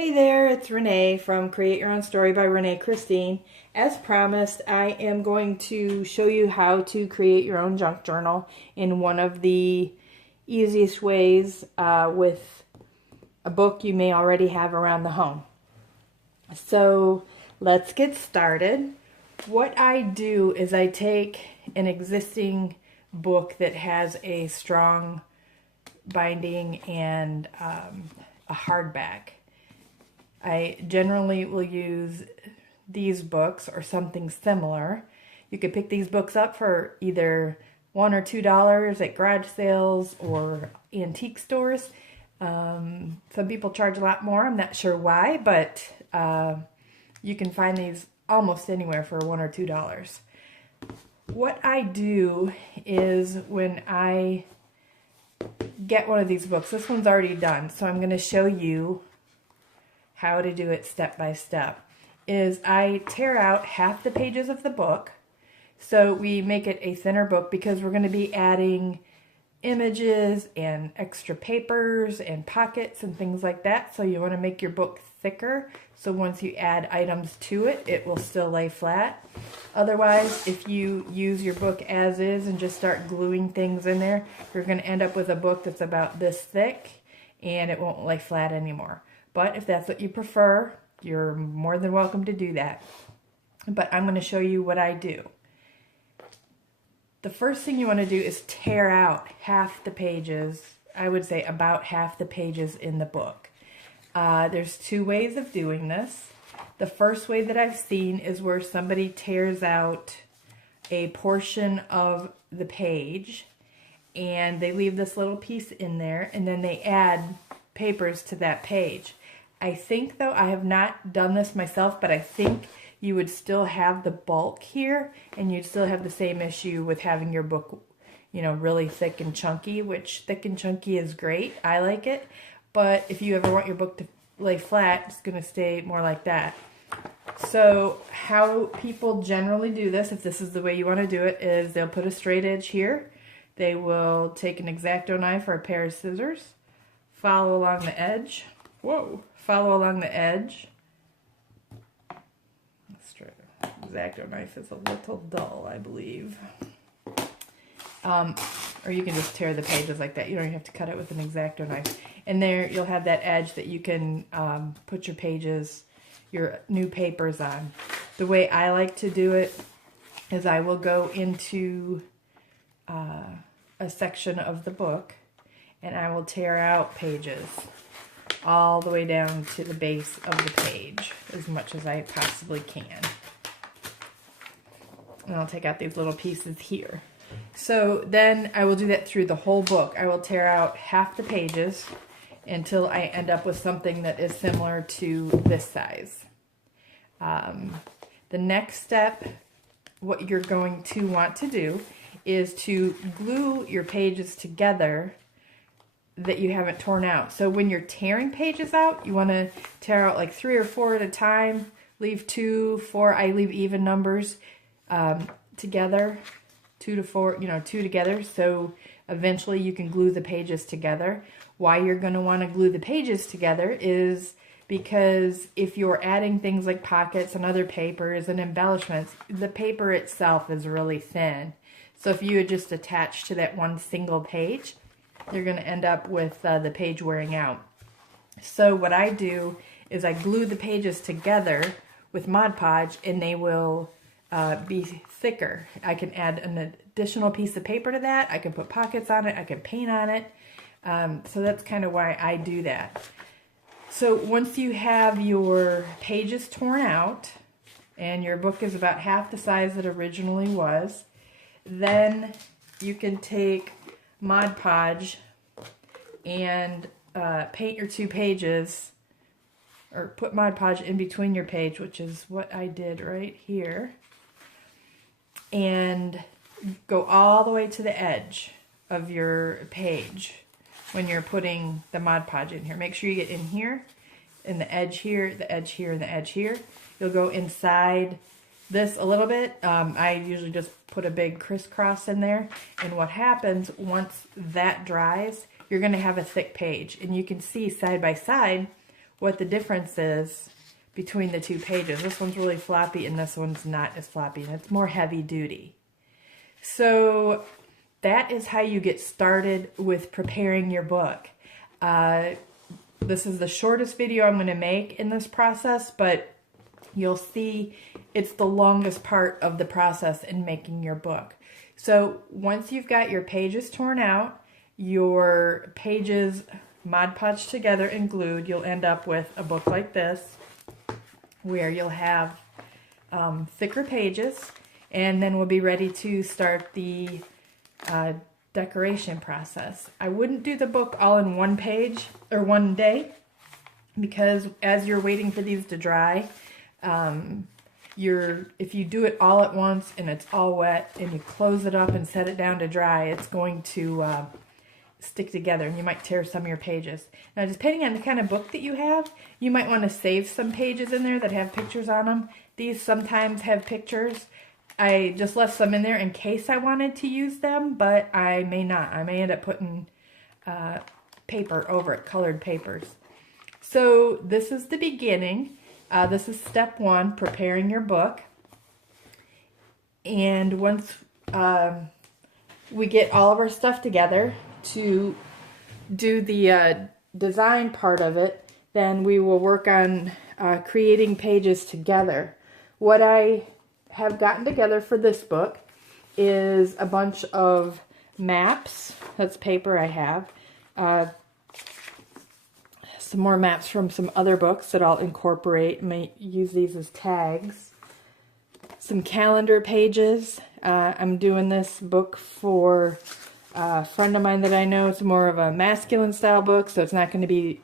Hey there, it's Renee from Create Your Own Story by Renee Christine. As promised, I am going to show you how to create your own junk journal in one of the easiest ways with a book you may already have around the home. So let's get started. What I do is I take an existing book that has a strong binding and a hardback. I generally will use these books or something similar. You could pick these books up for either $1 or $2 at garage sales or antique stores. Some people charge a lot more. I'm not sure why, but you can find these almost anywhere for $1 or $2. What I do is when I get one of these books, this one's already done, so I'm going to show you how to do it step by step, is I tear out half the pages of the book. So we make it a thinner book because we're going to be adding images and extra papers and pockets and things like that. So you want to make your book thicker, so once you add items to it, it will still lay flat. Otherwise, if you use your book as is and just start gluing things in there, you're going to end up with a book that's about this thick and it won't lay flat anymore. But if that's what you prefer, you're more than welcome to do that. But I'm going to show you what I do. The first thing you want to do is tear out half the pages, I would say about half the pages in the book. There's two ways of doing this. The first way that I've seen is where somebody tears out a portion of the page and they leave this little piece in there and then they add papers to that page. I think, though, I have not done this myself, but I think you would still have the bulk here, and you'd still have the same issue with having your book, you know, really thick and chunky, which thick and chunky is great. I like it. But if you ever want your book to lay flat, it's going to stay more like that. So how people generally do this, if this is the way you want to do it, is they'll put a straight edge here. They will take an X-Acto knife or a pair of scissors, follow along the edge. Follow along the edge. X-Acto knife is a little dull, I believe. Or you can just tear the pages like that. You don't even have to cut it with an X-Acto knife. And there you'll have that edge that you can put your pages, your new papers on. The way I like to do it is I will go into a section of the book and I will tear out pages all the way down to the base of the page as much as I possibly can. And I'll take out these little pieces here. So then I will do that through the whole book. I will tear out half the pages until I end up with something that is similar to this size. The next step, what you're going to want to do is to glue your pages together that you haven't torn out. So when you're tearing pages out, you want to tear out like 3 or 4 at a time. Leave 2, 4. I leave even numbers together, 2 to 4. You know, 2 together. So eventually you can glue the pages together. Why you're going to want to glue the pages together is because if you're adding things like pockets and other papers and embellishments, the paper itself is really thin. So if you had just attached to that one single page, you're going to end up with the page wearing out. So what I do is I glue the pages together with Mod Podge and they will be thicker. I can add an additional piece of paper to that. I can put pockets on it. I can paint on it. So that's kind of why I do that. So once you have your pages torn out and your book is about half the size it originally was, then you can take Mod Podge and paint your 2 pages, or put Mod Podge in between your page, which is what I did right here, and go all the way to the edge of your page when you're putting the Mod Podge in here. Make sure you get in here, in the edge here, the edge here, and the edge here. You'll go inside this a little bit. I usually just put a big crisscross in there, and what happens once that dries, you're going to have a thick page, and you can see side by side what the difference is between the two pages. This one's really floppy and this one's not as floppy, and it's more heavy duty. So that is how you get started with preparing your book. This is the shortest video I'm going to make in this process, but you'll see it's the longest part of the process in making your book. So once you've got your pages torn out, your pages Mod Podge together and glued, you'll end up with a book like this, where you'll have thicker pages, and then we'll be ready to start the decoration process. I wouldn't do the book all in one page or one day, because as you're waiting for these to dry, if you do it all at once and it's all wet and you close it up and set it down to dry, it's going to stick together and you might tear some of your pages. Now, depending on the kind of book that you have, you might want to save some pages in there that have pictures on them. These sometimes have pictures. I just left some in there in case I wanted to use them, but I may not. I may end up putting paper over it, colored papers. So this is the beginning. This is step one, preparing your book. And once we get all of our stuff together to do the design part of it, then we will work on creating pages together. What I have gotten together for this book is a bunch of maps. That's paper I have. Some more maps from some other books that I'll incorporate. I may use these as tags. Some calendar pages. I'm doing this book for a friend of mine that I know. It's more of a masculine style book, so it's not going to be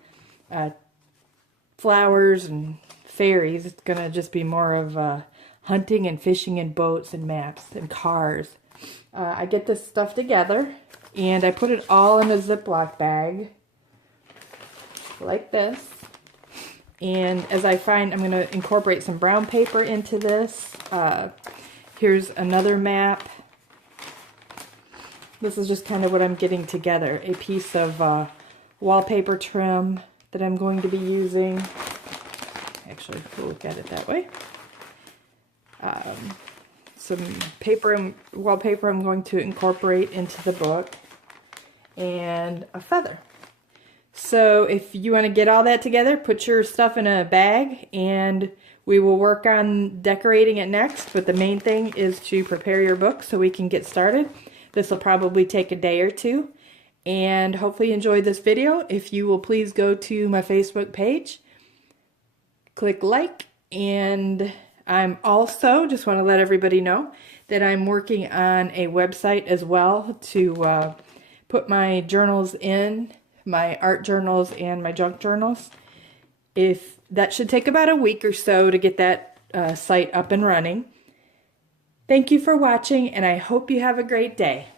flowers and fairies. It's going to just be more of hunting and fishing and boats and maps and cars. I get this stuff together and I put it all in a Ziploc bag like this. And as I find, I'm going to incorporate some brown paper into this. Here's another map. This is just kind of what I'm getting together. A piece of wallpaper trim that I'm going to be using. Actually, we'll look at it that way. Some paper and wallpaper I'm going to incorporate into the book, and a feather. So if you want to get all that together, put your stuff in a bag and we will work on decorating it next. But the main thing is to prepare your book so we can get started. This will probably take a day or two, and hopefully you enjoyed this video. If you will please go to my Facebook page, click like, and I'm also, just want to let everybody know that I'm working on a website as well to put my journals in, my art journals and my junk journals. If that should take about a week or so to get that site up and running. Thank you for watching, and I hope you have a great day.